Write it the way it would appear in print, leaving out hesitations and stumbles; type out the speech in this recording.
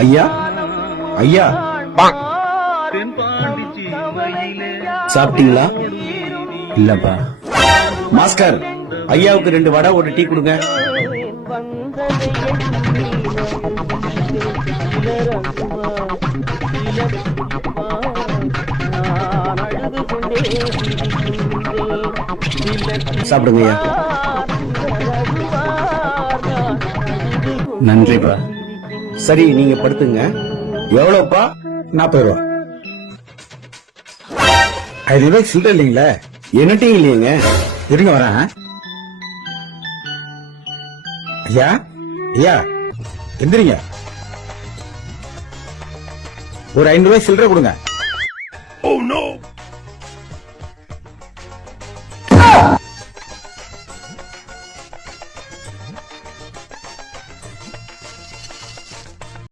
ஐயா ஐயா சாப்பிட்டீங்களா? இல்லப்பா. மாஸ்டர், ஐயாவுக்கு 2 வடை 1 டீ கொடுங்க. சாப்பிடுங்க ஐயா. நன்றிப்பா. சரி, நீங்க படுத்துங்க. எவ்வளவுப்பா? 40 ரூபா. 5 ரூபாய்க்கு சில்லறை இல்லைங்களே. என்னட்டையும் இல்லையங்க. இருங்க வரேன். ஐயா ஐயா எந்திரிங்க. ஒரு 5 ரூபாய் சில்லறை கொடுங்க. Oh no!